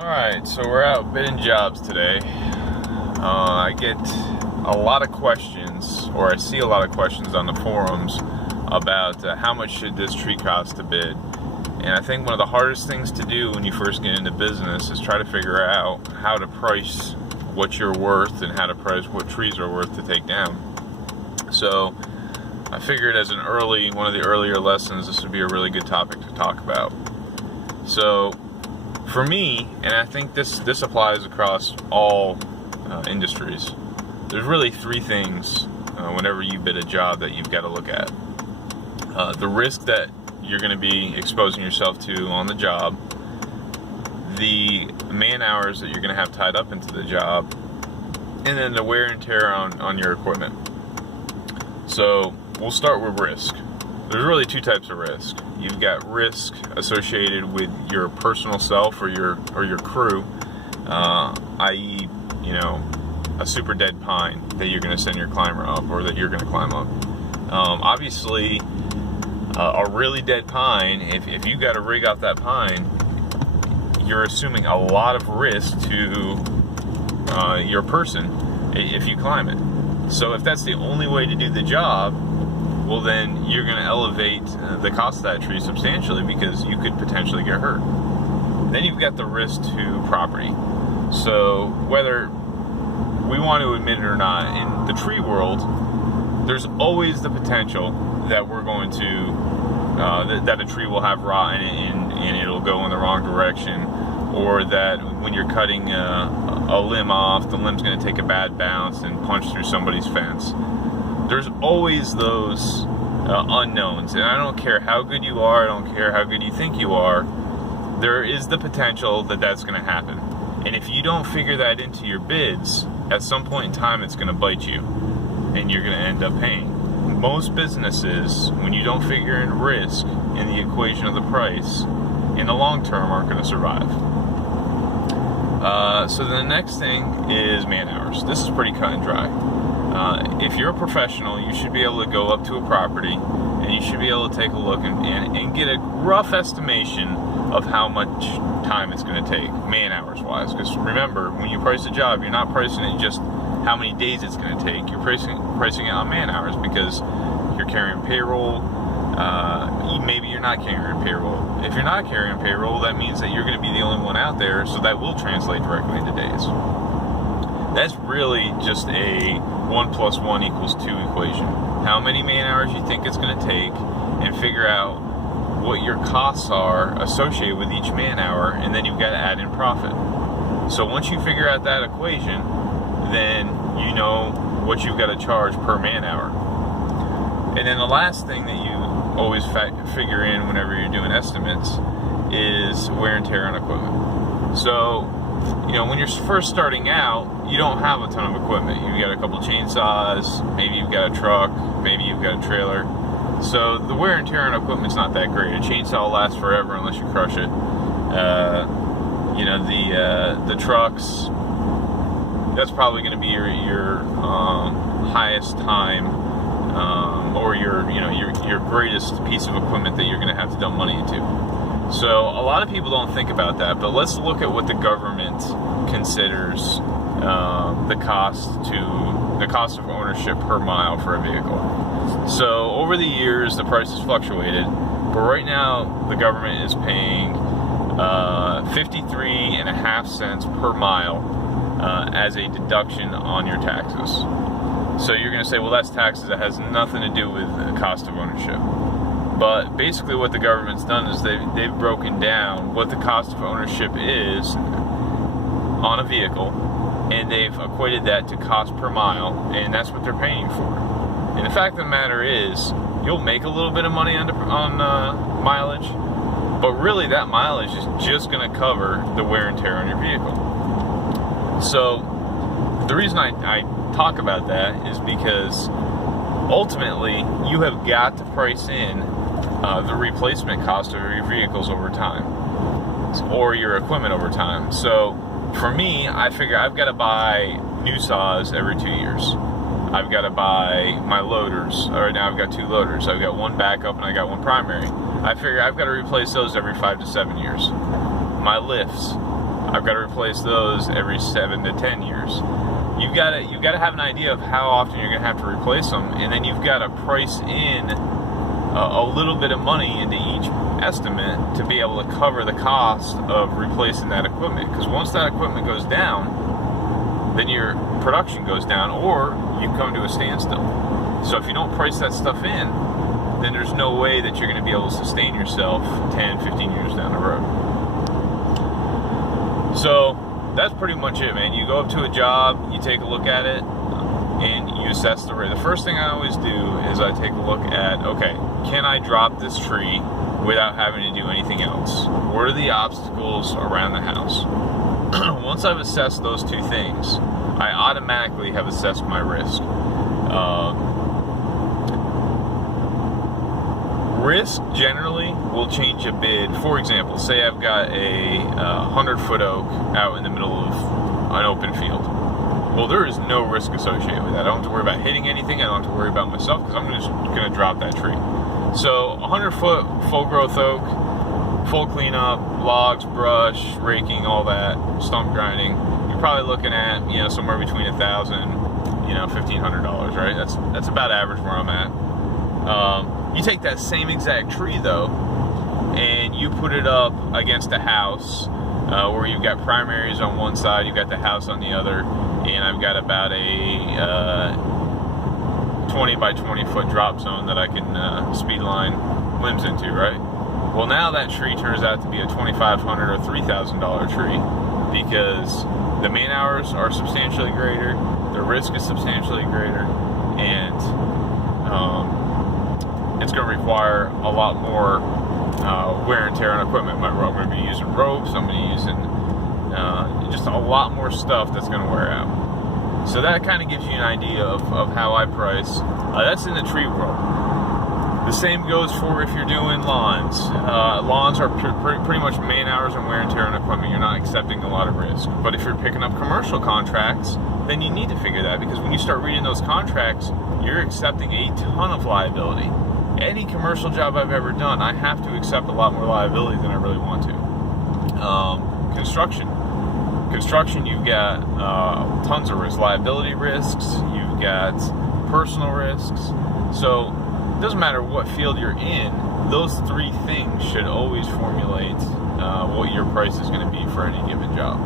Alright, so we're out bidding jobs today. I get a lot of questions, or I see a lot of questions on the forums about how much should this tree cost to bid. And I think one of the hardest things to do when you first get into business is try to figure out how to price what you're worth and how to price what trees are worth to take down. So I figured as one of the earlier lessons, this would be a really good topic to talk about. So for me, and I think this applies across all industries, there's really three things whenever you bid a job that you've got to look at. The risk that you're going to be exposing yourself to on the job, the man hours that you're going to have tied up into the job, and then the wear and tear on your equipment. So we'll start with risk. There's really two types of risk. You've got risk associated with your personal self or your crew, i.e., a super dead pine that you're going to send your climber up or that you're going to climb up. Obviously, a really dead pine, if you got to rig out that pine, you're assuming a lot of risk to your person if you climb it. So if that's the only way to do the job, well then you're going to elevate the cost of that tree substantially because you could potentially get hurt. Then you've got the risk to property. So whether we want to admit it or not, in the tree world, there's always the potential that we're going to, that a tree will have rot in it and it'll go in the wrong direction, or that when you're cutting a limb off, the limb's going to take a bad bounce and punch through somebody's fence. There's always those unknowns, and I don't care how good you are, I don't care how good you think you are, there is the potential that that's going to happen. And if you don't figure that into your bids, at some point in time it's going to bite you, and you're going to end up paying. Most businesses, when you don't figure in risk in the equation of the price, in the long term aren't going to survive. So the next thing is man hours. This is pretty cut and dry. If you're a professional, you should be able to go up to a property and you should be able to take a look and get a rough estimation of how much time it's going to take, man hours wise. Because remember, when you price a job, you're not pricing it just how many days it's going to take. You're pricing it on man hours because you're carrying payroll. Maybe you're not carrying payroll. If you're not carrying payroll, that means that you're going to be the only one out there, so that will translate directly into days. That's really just a 1 + 1 = 2 equation. How many man hours you think it's going to take, and figure out what your costs are associated with each man hour, and then you've got to add in profit. So once you figure out that equation, then you know what you've got to charge per man hour. And then the last thing that you always figure in whenever you're doing estimates is wear and tear on equipment. So when you're first starting out, you don't have a ton of equipment. You've got a couple chainsaws, maybe you've got a truck, maybe you've got a trailer. So the wear and tear on equipment's not that great. A chainsaw will last forever unless you crush it. The trucks, that's probably going to be your highest time, or your greatest piece of equipment that you're going to have to dump money into. So a lot of people don't think about that, but let's look at what the government considers the cost of ownership per mile for a vehicle. So over the years, the price has fluctuated, but right now the government is paying 53.5 cents per mile as a deduction on your taxes. So you're going to say, well, that's taxes. That has nothing to do with the cost of ownership. But basically what the government's done is they've broken down what the cost of ownership is on a vehicle, and they've equated that to cost per mile, and that's what they're paying for. And the fact of the matter is, you'll make a little bit of money on mileage, but really that mileage is just going to cover the wear and tear on your vehicle. So the reason I talk about that is because ultimately you have got to price in the replacement cost of your vehicles over time, or your equipment over time. So for me, I figure I've got to buy new saws every 2 years. I've got to buy my loaders. Right now I've got 2 loaders. I've got one backup and I got one primary. I figure I've got to replace those every 5 to 7 years. My lifts, I've got to replace those every 7 to 10 years. You've got to have an idea of how often you're going to have to replace them, and then you've got to price in a little bit of money into each estimate to be able to cover the cost of replacing that equipment. Because once that equipment goes down, then your production goes down, or you come to a standstill. So if you don't price that stuff in, then there's no way that you're going to be able to sustain yourself 10, 15 years down the road. So that's pretty much it, man. You go up to a job, you take a look at it, and you assess the rate. The first thing I always do is I take a look at, okay, can I drop this tree without having to do anything else? What are the obstacles around the house? Once I've assessed those two things, I automatically have assessed my risk. Risk generally will change a bid. For example, say I've got a 100-foot oak out in the middle of an open field. Well, there is no risk associated with that. I don't have to worry about hitting anything. I don't have to worry about myself because I'm just going to drop that tree. So 100-foot full-growth oak, full cleanup, logs, brush, raking, all that, stump grinding, you're probably looking at, somewhere between $1,000, $1,500, right? That's about average where I'm at. You take that same exact tree though, and you put it up against a house where you've got primaries on one side, you've got the house on the other, and I've got about a 20 by 20 foot drop zone that I can speed line limbs into, right? Well, now that tree turns out to be a $2,500 or $3,000 tree because the man hours are substantially greater, the risk is substantially greater, and it's going to require a lot more wear and tear on equipment. I'm going to be using ropes, I'm going to be using just a lot more stuff that's going to wear out. So that kind of gives you an idea of how I price. That's in the tree world. The same goes for if you're doing lawns. Lawns are pretty much man hours and wear and tear on equipment. You're not accepting a lot of risk. But if you're picking up commercial contracts, then you need to figure that, because when you start reading those contracts, you're accepting a ton of liability. Any commercial job I've ever done, I have to accept a lot more liability than I really want to. Construction, you've got tons of risks, liability risks, you've got personal risks. So it doesn't matter what field you're in, those three things should always formulate what your price is going to be for any given job.